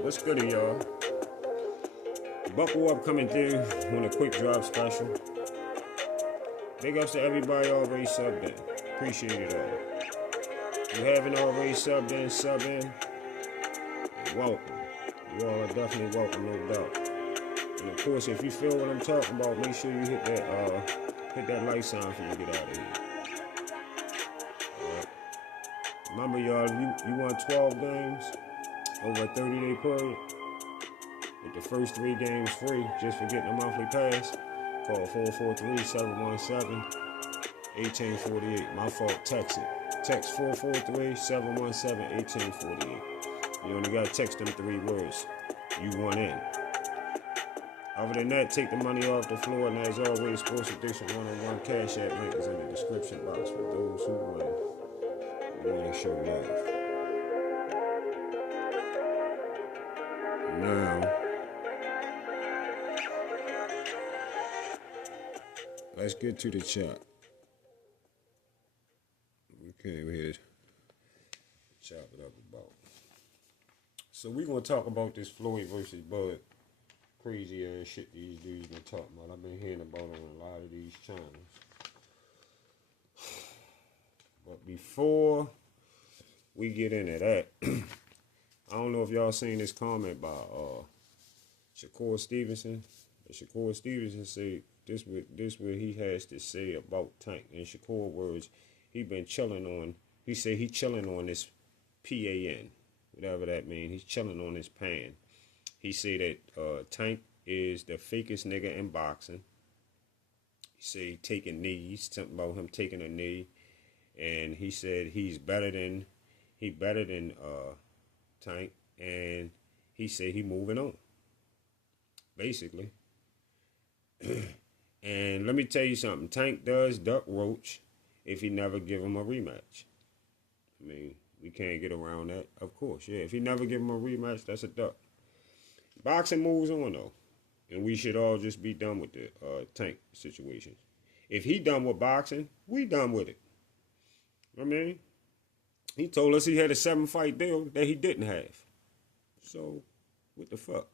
What's good, y'all? Buckle up coming through on a quick drop special. Big ups to everybody already subbed in. Appreciate it all. If you haven't already subbed in, sub in. Welcome. You all are definitely welcome, no doubt. And of course, if you feel what I'm talking about, make sure you hit that like sign before you get out of here. All right. Remember, y'all, you won 12 games over a 30-day period. With the first 3 games free, just for getting a monthly pass. Call 443-717-1848. My fault, text it. Text 443-717-1848. You only gotta text them 3 words. You want in. Other than that, take the money off the floor, and as always, Sports Addiction 101 Cash App link is in the description box for those who want to show love. Now, let's get to the chat. Okay, we're here to chop it up about. So we're going to talk about this Floyd versus Bud crazy ass shit these dudes been talking about. I've been hearing about it on a lot of these channels. But before we get into that, I don't know if y'all seen this comment by Shakur Stevenson. Shakur Stevenson said this what he has to say about Tank. In Shakur words, he said he chilling on this PAN, whatever that means. He's chilling on this pan. He said that Tank is the fakest nigga in boxing. He said he taking knees, something about him taking a knee, and he said he's better than Tank, and he said he moving on, basically. And let me tell you something. Tank does duck Roach if he never give him a rematch. I mean, we can't get around that, of course. Yeah, if he never give him a rematch, that's a duck. Boxing moves on, though, and we should all just be done with the Tank situation. If he done with boxing, we done with it. I mean, he told us he had a 7-fight deal that he didn't have. So, what the fuck?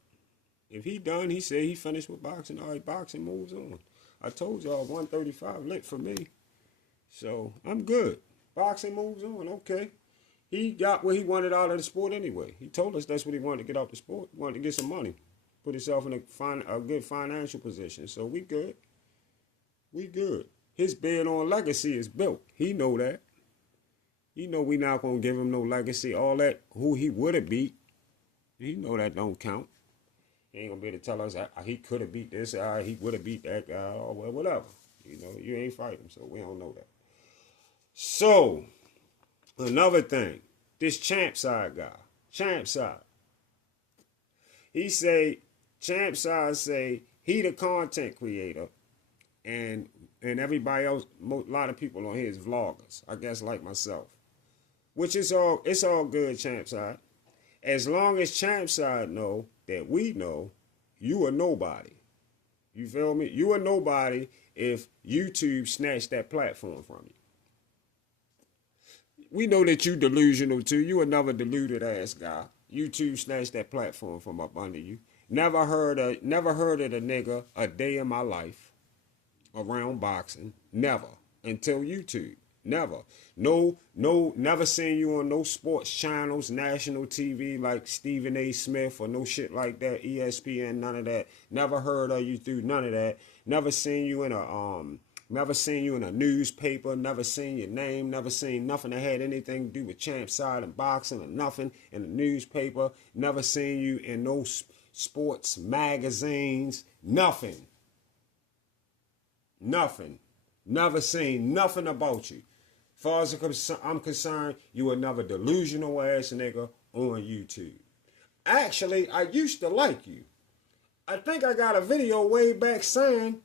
If he done, he said he finished with boxing. All right, boxing moves on. I told y'all 135 lit for me. So, I'm good. Boxing moves on, okay. He got what he wanted out of the sport anyway. He told us that's what he wanted to get out the sport. He wanted to get some money. Put himself in a good financial position. So, we good. We good. His bid on legacy is built. He know that. He know we not going to give him no legacy. All that, who he would have beat, he know that don't count. He ain't going to be able to tell us he could have beat this guy, he would have beat that guy, or whatever. You know, you ain't fighting, so we don't know that. So, another thing, this Champside guy, Champside. Champside say he the content creator, and everybody else, a lot of people on here is vloggers, I guess like myself. Which it's all good, Champside. As long as Champside know that we know you are nobody. You feel me? You are nobody if YouTube snatched that platform from you. We know that you delusional too. You another deluded ass guy. YouTube snatched that platform from up under you. Never heard of the nigga a day in my life around boxing. Never. Until YouTube. Never. Never seen you on no sports channels, national TV like Stephen A. Smith or no shit like that, ESPN, none of that. Never heard of you through none of that. Never seen you in a newspaper, never seen your name, never seen nothing that had anything to do with Champside and boxing or nothing in the newspaper. Never seen you in no sports magazines, nothing. Nothing. Never seen nothing about you. As far as I'm concerned, you another delusional ass nigga on YouTube. Actually, I used to like you. I think I got a video way back saying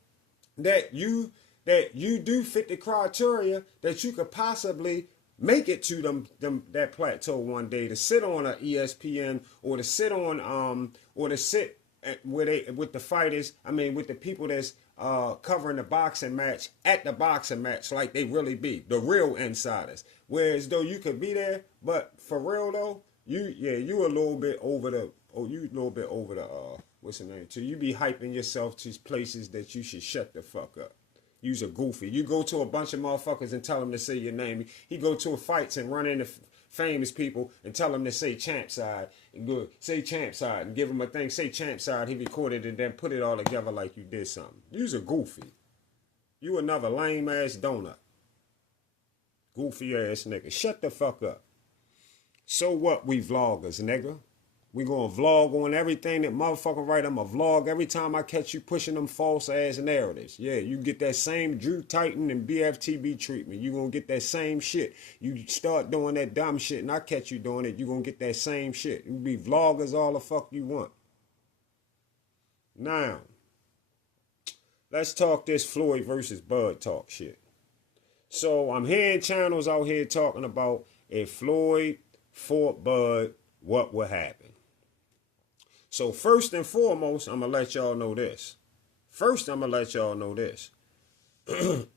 that you do fit the criteria that you could possibly make it to that plateau one day, to sit on a ESPN or to sit on with the fighters. I mean, with the people that's covering the boxing match at the boxing match, like they really be the real insiders. Whereas though you could be there, but for real though, You a little bit over the, what's the name? So you be hyping yourself to places that you should shut the fuck up. You's a goofy. You go to a bunch of motherfuckers and tell them to say your name. He go to fights and run into famous people and tell them to say Champside and go say Champside and give them a thing. Say Champside. He recorded it and then put it all together like you did something. You's a goofy. You another lame ass donut. Goofy ass nigga. Shut the fuck up. So what, we vloggers, nigga? We gonna vlog on everything that motherfucker right. I'm a vlog every time I catch you pushing them false ass narratives. Yeah, you get that same Drew Titan and BFTB treatment. You gonna get that same shit. You start doing that dumb shit and I catch you doing it, you gonna get that same shit. You be vloggers all the fuck you want. Now, let's talk this Floyd versus Bud talk shit. So I'm hearing channels out here talking about if Floyd fought Bud, what would happen? So first and foremost, I'm going to let y'all know this. I'm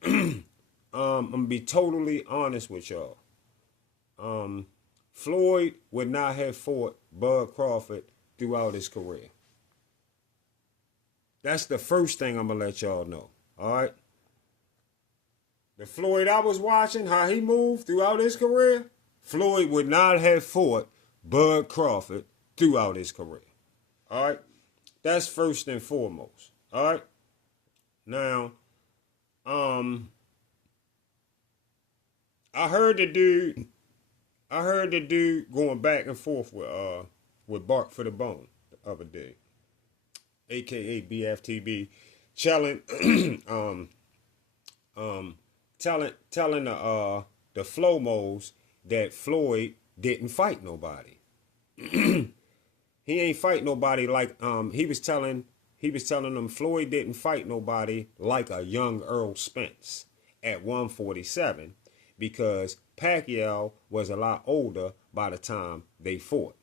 going to be totally honest with y'all. Floyd would not have fought Bud Crawford throughout his career. That's the first thing I'm going to let y'all know. All right? The Floyd I was watching, how he moved throughout his career, Floyd would not have fought Bud Crawford throughout his career. All right? That's first and foremost. All right? Now, I heard the dude going back and forth with Bark for the Bone the other day, aka BFTB, telling the Flomos that Floyd didn't fight nobody. He ain't fight nobody like he was telling them Floyd didn't fight nobody like a young Earl Spence at 147 because Pacquiao was a lot older by the time they fought.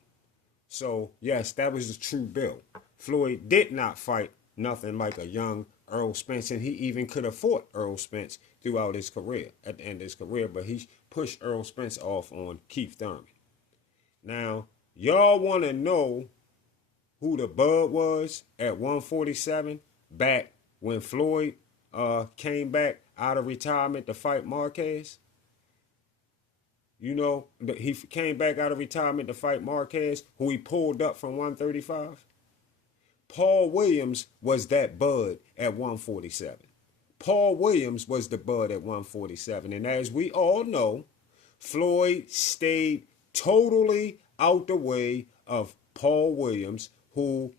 So yes, that was the true bill. Floyd did not fight nothing like a young Earl Spence, and he even could have fought Earl Spence throughout his career, at the end of his career, but he pushed Earl Spence off on Keith Thurman. Now, y'all want to know who the Bud was at 147 back when Floyd came back out of retirement to fight Marquez? You know, he came back out of retirement to fight Marquez, who he pulled up from 135. Paul Williams was that Bud at 147. Paul Williams was the Bud at 147. And as we all know, Floyd stayed totally out the way of Paul Williams, who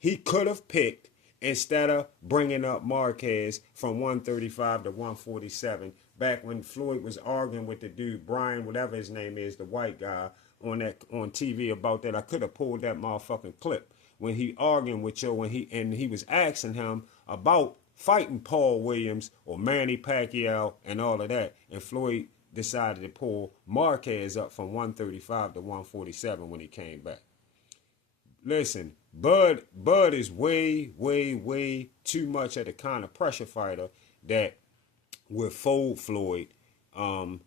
he could have picked instead of bringing up Marquez from 135 to 147. Back when Floyd was arguing with the dude, Brian, whatever his name is, the white guy, on TV about that. I could have pulled that motherfucking clip when he arguing with Joe, and he was asking him about fighting Paul Williams or Manny Pacquiao and all of that. And Floyd decided to pull Marquez up from 135 to 147 when he came back. Listen, Bud is way, way, way too much of the kind of pressure fighter that would fold Floyd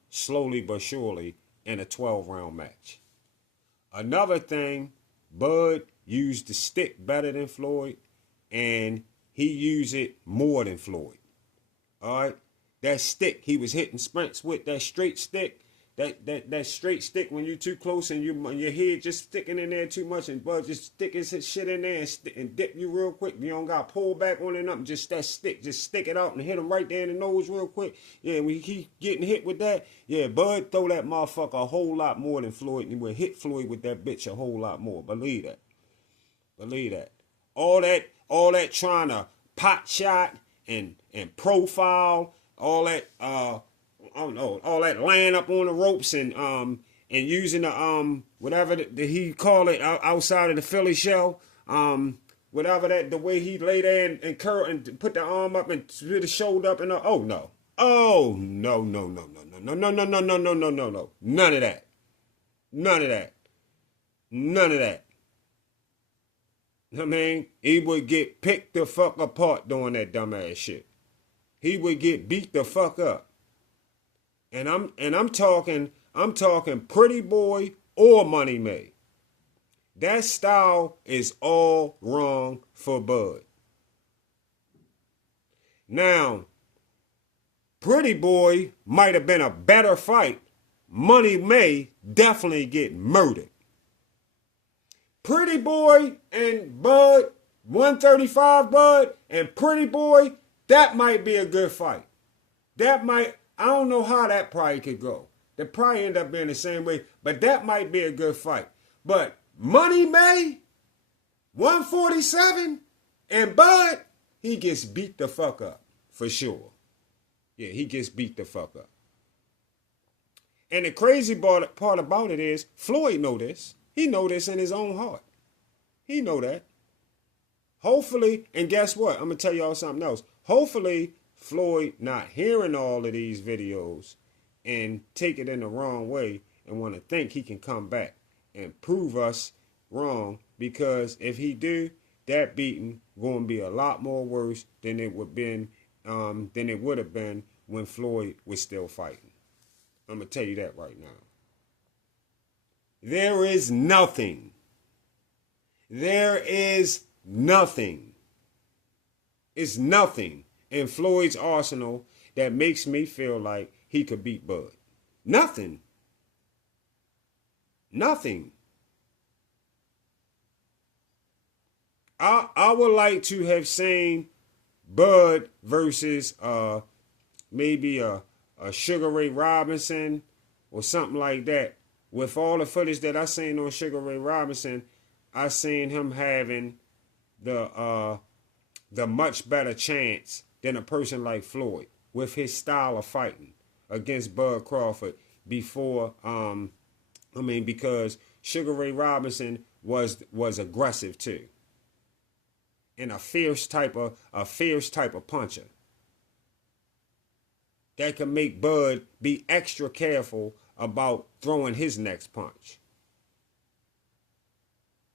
slowly but surely in a 12-round match. Another thing, Bud used the stick better than Floyd, and he used it more than Floyd. All right? That stick he was hitting Spence with, that straight stick, that straight stick when you're too close and your head just sticking in there too much, and Bud just stick his shit in there and dip you real quick. You don't got to pull back on it up. Just that stick. Just stick it out and hit him right there in the nose real quick. Yeah, when he getting hit with that, yeah, Bud throw that motherfucker a whole lot more than Floyd, and he would hit Floyd with that bitch a whole lot more. Believe that. Believe that. All that trying to pot shot and profile, all that I don't know, all that laying up on the ropes and using the whatever he call it outside of the Philly show, whatever that, the way he lay there and curl and put the arm up and put the shoulder up and oh no, no, none of that. I mean, he would get picked the fuck apart doing that dumbass shit. He would get beat the fuck up. And I'm talking pretty boy or Money May. That style is all wrong for Bud. Now, Pretty Boy might have been a better fight. Money May definitely get murdered. Pretty Boy and Bud, 135 Bud and Pretty Boy, that might be a good fight. I don't know how that probably could go. That probably end up being the same way, but that might be a good fight. But Money May, 147, and Bud, he gets beat the fuck up, for sure. Yeah, he gets beat the fuck up. And the crazy part about it is, Floyd know this. He know this in his own heart. He know that. Hopefully, and guess what? I'm going to tell y'all something else. Hopefully, Floyd not hearing all of these videos and take it in the wrong way and want to think he can come back and prove us wrong, because if he do, that beating going to be a lot more worse than it would have been when Floyd was still fighting. I'm going to tell you that right now. There is nothing. There is nothing. It's nothing in Floyd's arsenal that makes me feel like he could beat Bud. Nothing. Nothing. I would like to have seen Bud versus maybe a Sugar Ray Robinson or something like that. With all the footage that I seen on Sugar Ray Robinson, I seen him having the much better chance than a person like Floyd with his style of fighting against Bud Crawford before because Sugar Ray Robinson was aggressive too. And a fierce type of puncher that can make Bud be extra careful about throwing his next punch.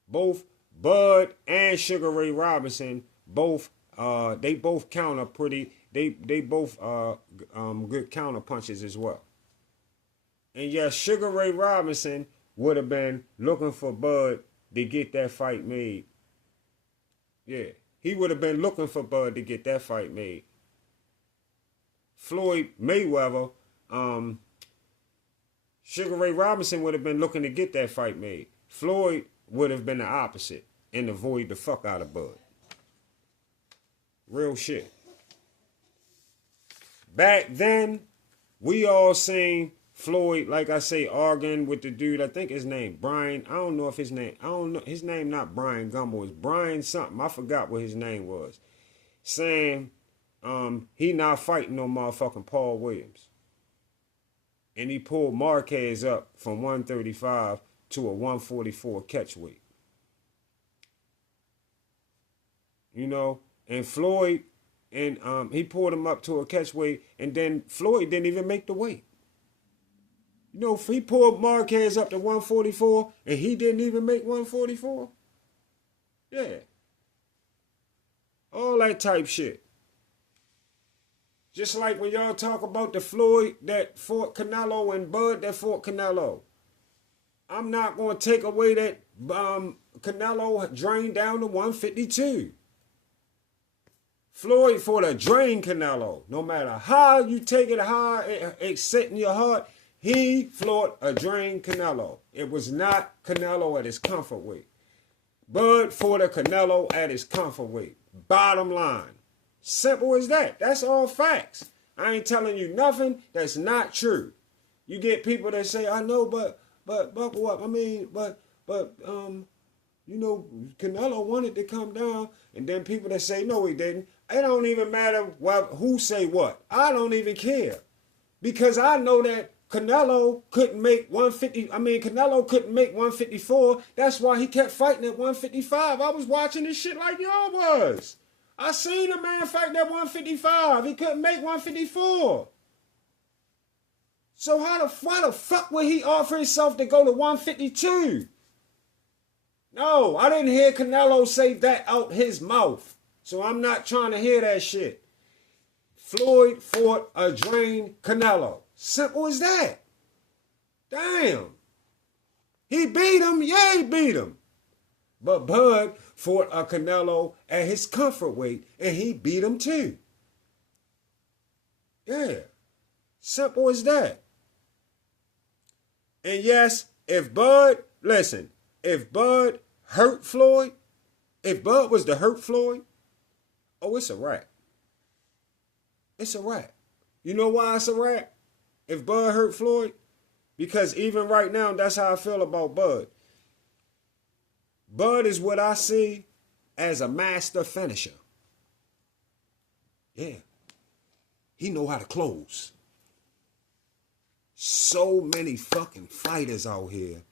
Both Bud and Sugar Ray Robinson they both counter pretty. They both good counter punches as well. And yes, Sugar Ray Robinson would have been looking for Bud to get that fight made. Yeah, he would have been looking for Bud to get that fight made. Floyd Mayweather, Sugar Ray Robinson would have been looking to get that fight made. Floyd would have been the opposite and avoid the fuck out of Bud. Real shit. Back then, we all seen Floyd, like I say, arguing with the dude. I think his name Brian. I don't know if his name. I don't know his name. Not Brian Gumbo. It's Brian something. I forgot what his name was. Saying, he not fighting no motherfucking Paul Williams. And he pulled Marquez up from 135 to a 144 catchweight. You know, and Floyd, and he pulled him up to a catchweight, and then Floyd didn't even make the weight. You know, he pulled Marquez up to 144, and he didn't even make 144. Yeah. All that type shit. Just like when y'all talk about the Floyd that fought Canelo and Bud that fought Canelo. I'm not going to take away that Canelo drained down to 152. Floyd fought a drained Canelo. No matter how you take it, how it's set in your heart, he fought a drained Canelo. It was not Canelo at his comfort weight. Bud fought a Canelo at his comfort weight. Bottom line. Simple as that. That's all facts. I ain't telling you nothing that's not true. You get people that say, I know, but buckle up. I mean, you know, Canelo wanted to come down. And then people that say, no, he didn't. It don't even matter who say what. I don't even care. Because I know that Canelo couldn't make 150. I mean, Canelo couldn't make 154. That's why he kept fighting at 155. I was watching this shit like y'all was. I seen a man fight at 155. He couldn't make 154. So why the fuck would he offer himself to go to 152? No, I didn't hear Canelo say that out his mouth. So I'm not trying to hear that shit. Floyd fought a drained Canelo. Simple as that. Damn. He beat him. Yeah, he beat him. But Bud fought a Canelo at his comfort weight, and he beat him too. Yeah. Simple as that. And yes, if Bud hurt Floyd, if Bud was to hurt Floyd, oh, it's a wrap. It's a wrap. You know why it's a wrap? If Bud hurt Floyd? Because even right now, that's how I feel about Bud. Bud is what I see as a master finisher. Yeah. He know how to close. So many fucking fighters out here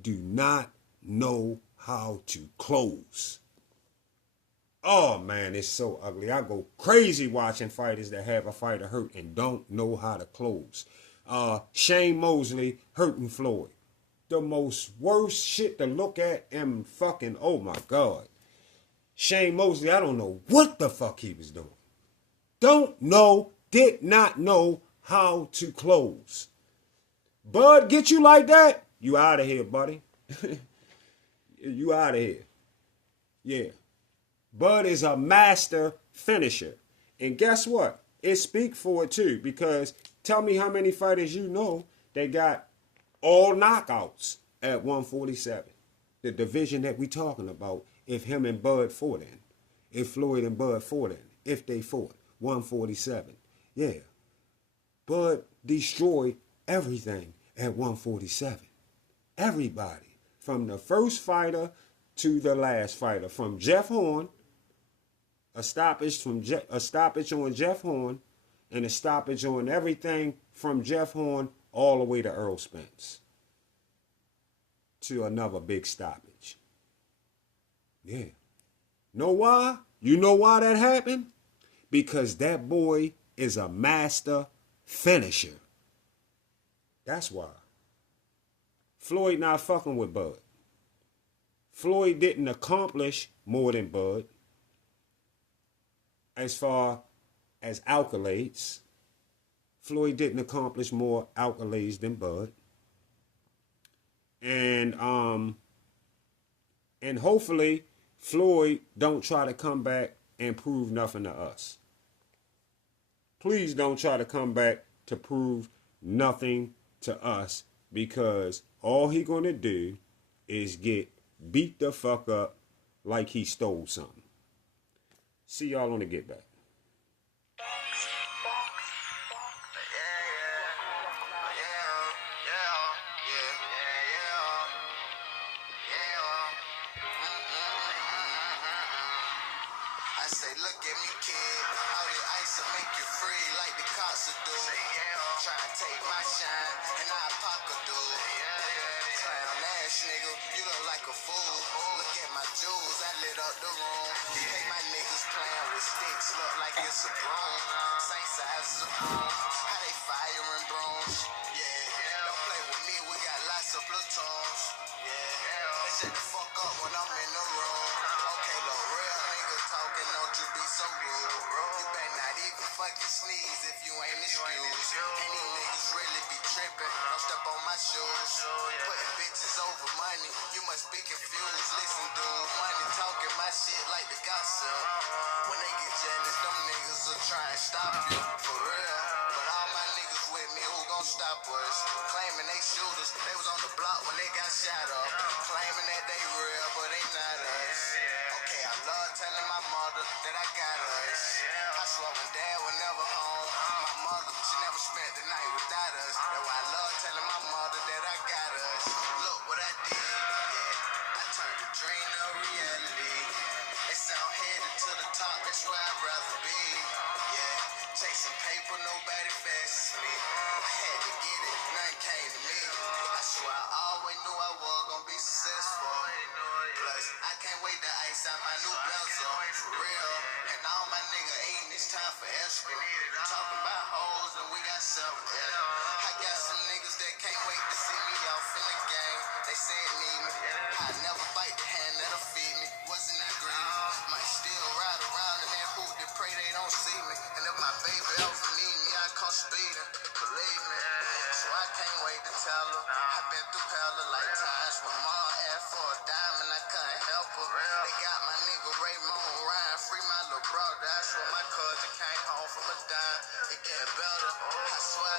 do not know how to close. Oh man, it's so ugly. I go crazy watching fighters that have a fighter hurt and don't know how to close. Shane Mosley hurting Floyd. The most worst shit to look at and fucking, oh my God. Shane Mosley, I don't know what the fuck he was doing. Did not know how to close. Bud, get you like that? You out of here, buddy. You out of here. Yeah. Bud is a master finisher. And guess what? It speaks for it too. Because tell me how many fighters you know that got all knockouts at 147. The division that we talking about, if him and Bud fought in. If Floyd and Bud fought in. If they fought. 147. Yeah. Bud destroyed everything at 147. Everybody. From the first fighter to the last fighter. From Jeff Horn, a stoppage on Jeff Horn, and a stoppage on everything from Jeff Horn all the way to Earl Spence. To another big stoppage. Yeah. Know why? You know why that happened? Because that boy is a master finisher. That's why. Floyd not fucking with Bud. Floyd didn't accomplish more than Bud as far as accolades. Floyd didn't accomplish more accolades than Bud. And hopefully Floyd don't try to come back and prove nothing to us. Please don't try to come back to prove nothing to us, because all he gonna do is get beat the fuck up like he stole something. See y'all on the Get Back. I say, look at me, kid. All the ice will make you free like the cops will do. Try and take my shine, and I pocket do. Clown ass nigga, you look like a fool. Look at my jewels, I lit up the room. Hey, my niggas playing with sticks, look like it's a broom. Same size as a broom. How they firing brooms? Yeah, don't play with me, we got lots of platoons. Yeah, they shut the fuck up when I'm in the room. Okay, look, real nigga talking, don't you be so rude. You better not even fucking sneeze if you ain't excused. And these niggas really be tripping, don't step on my shoes. Putting bitches over money, you must be confused. Listen, dude, money talking my shit like the gossip. When they get jealous, them niggas will try and stop you, for real. But all my niggas with me, who gon' stop us? Claiming they shooters, they was on the block when they got shot up. Claiming that they real, but they not us. Okay, I love telling my mother that I got us. I swear when dad was never home, my mother, she never spent the night without us. That's why I love telling my mother that I got us. Look what I did, yeah. I turned a dream to reality. They say I'm headed to the top, that's where I'd rather be. Yeah, chasing paper, nobody fasts me. I had to get it, nothing came to me. I swear I always knew I was gonna be successful. Plus, I can't wait to ice out my new bezel, for real. And all my nigga eating, it's time for escrow. Talking about hoes and we got several. I got some niggas that can't wait to see me off in the game. They say it need me. I never bite the hand that'll feed me. Wasn't that greedy? Might still ride around in that hoop and pray they don't see me. And if my baby ever need me, I come speeding. Believe me. So I can't wait to tell her. I've been through hella lifetimes when Bro, that's when my cousin came home from a dime. It getting better. I swear